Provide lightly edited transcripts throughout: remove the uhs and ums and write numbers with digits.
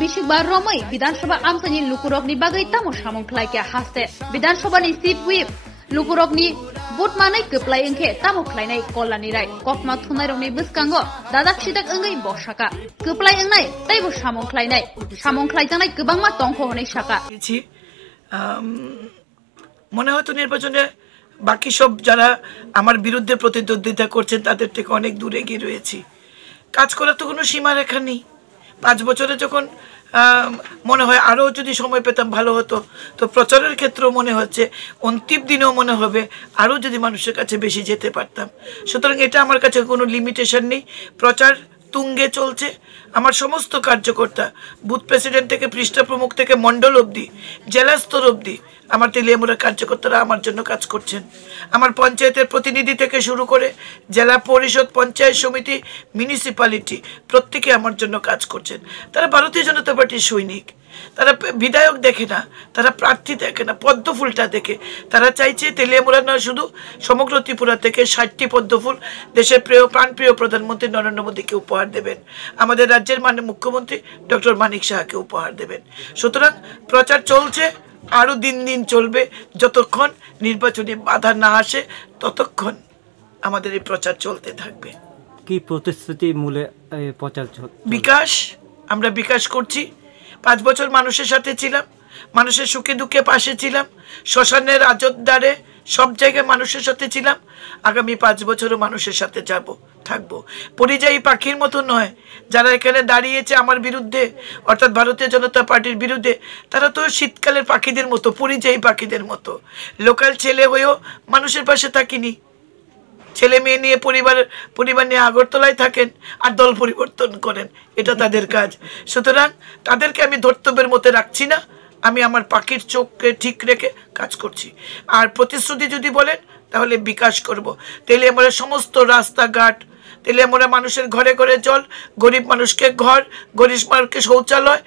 बिसिकबार रमै विधानसभा आमसानि लुकुरकनि बागै तामो सामंख्लाइके हास्ते विधानसभानि chief whip लुकुरकनि बुटमानै खोप्लाय ओंखे तामो ख्लायनाय कल्यानि राय ककमा थुनायरंनि बसकांगो दादा छिदाक ओंगै बसाका खोप्लाय ओंनाय ताइबो सामंख्लायजानाय गोबांमा तंख हनै साका মনে হতো নির্বাচনে বাকি সব যারা আমার বিরুদ্ধে প্রতিদ্বন্দ্বিতা করছেন তাদের থেকে অনেক দূরে গিয়ে রয়েছি। কাজ করার তো কোনো সীমারেখা নেই। 5 বছরে যখন মনে হয় আরও যদি সময় পেতাম ভালো হতো, তো প্রচারের ক্ষেত্রেও মনে হচ্ছে অন্তিম দিনেও মনে হবে আরও যদি মানুষের কাছে বেশি যেতে পারতাম। সুতরাং এটা আমার কাছে কোনো লিমিটেশন নেই। প্রচার তুঙ্গে চলছে। আমার সমস্ত কার্যকর্তা বুথ প্রেসিডেন্ট থেকে পৃষ্ঠা প্রমুখ থেকে মণ্ডল অবধি জেলা স্তর অবধি আমার তেলিয়ামুড়ার কার্যকর্তারা আমার জন্য কাজ করছেন। আমার পঞ্চায়েতের প্রতিনিধি থেকে শুরু করে জেলা পরিষদ, পঞ্চায়েত সমিতি, মিউনিসিপ্যালিটি প্রত্যেকে আমার জন্য কাজ করছেন। তারা ভারতীয় জনতা পার্টির সৈনিক। তারা বিধায়ক দেখে না, তারা প্রার্থী দেখে না, পদ্মফুলটা দেখে। তারা চাইছে তেলিয়ামুড়া নয়, শুধু সমগ্র ত্রিপুরা থেকে 60টি পদ্মফুল দেশের প্রাণপ্রিয় প্রধানমন্ত্রী নরেন্দ্র মোদীকে উপহার দেবেন, আমাদের রাজ্যের মুখ্যমন্ত্রী ডক্টর মানিক সাহাকে উপহার দেবেন। সুতরাং প্রচার চলছে, আরো দিন দিন চলবে। যতক্ষণ নির্বাচনী বাধা না আসে ততক্ষণ আমাদের এই প্রচার চলতে থাকবে। কি প্রতিশ্রুতি মূলে প্রচার বিকাশ, আমরা বিকাশ করছি। 5 বছর মানুষের সাথে ছিলাম, মানুষের সুখে দুঃখে পাশে ছিলাম, শ্মশানের আজদ্দারে সব জায়গায় মানুষের সাথে ছিলাম। আগামী 5 বছরও মানুষের সাথে থাকবো। পরিযায়ী পাখির মতো নয়। যারা এখানে দাঁড়িয়েছে আমার বিরুদ্ধে, অর্থাৎ ভারতীয় জনতা পার্টির বিরুদ্ধে, তারা তো শীতকালের পাখিদের মতো, পরিযায়ী পাখিদের মতো। লোকাল ছেলে হয়েও মানুষের পাশে থাকিনি। ছেলে মেয়ে নিয়ে পরিবার নিয়ে আগরতলায় থাকেন আর দল পরিবর্তন করেন, এটা তাদের কাজ। সুতরাং তাদেরকে আমি ধর্তব্যের মতো রাখছি না। আমি আমার পাখির চোখকে ঠিক রেখে কাজ করছি। আর প্রতিশ্রুতি যদি বলেন তাহলে বিকাশ করব। তেলিয়ামুড়ার সমস্ত রাস্তাঘাট, তেলিয়ামুড়া মানুষের ঘরে ঘরে জল, গরিব মানুষকে ঘর, গরিব মানুষকে শৌচালয়,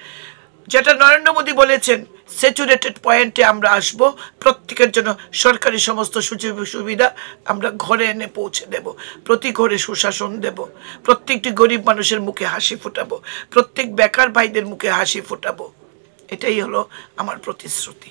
যেটা নরেন্দ্র মোদী বলেছেন স্যাচুরেটেড পয়েন্টে আমরা আসব। প্রত্যেকের জন্য সরকারি সমস্ত সুবিধা আমরা ঘরে এনে পৌঁছে দেব। প্রতি ঘরে সুশাসন দেব। প্রত্যেকটি গরিব মানুষের মুখে হাসি ফোটাবো। প্রত্যেক বেকার ভাইদের মুখে হাসি ফোটাবো। এটাই হলো আমার প্রতিশ্রুতি।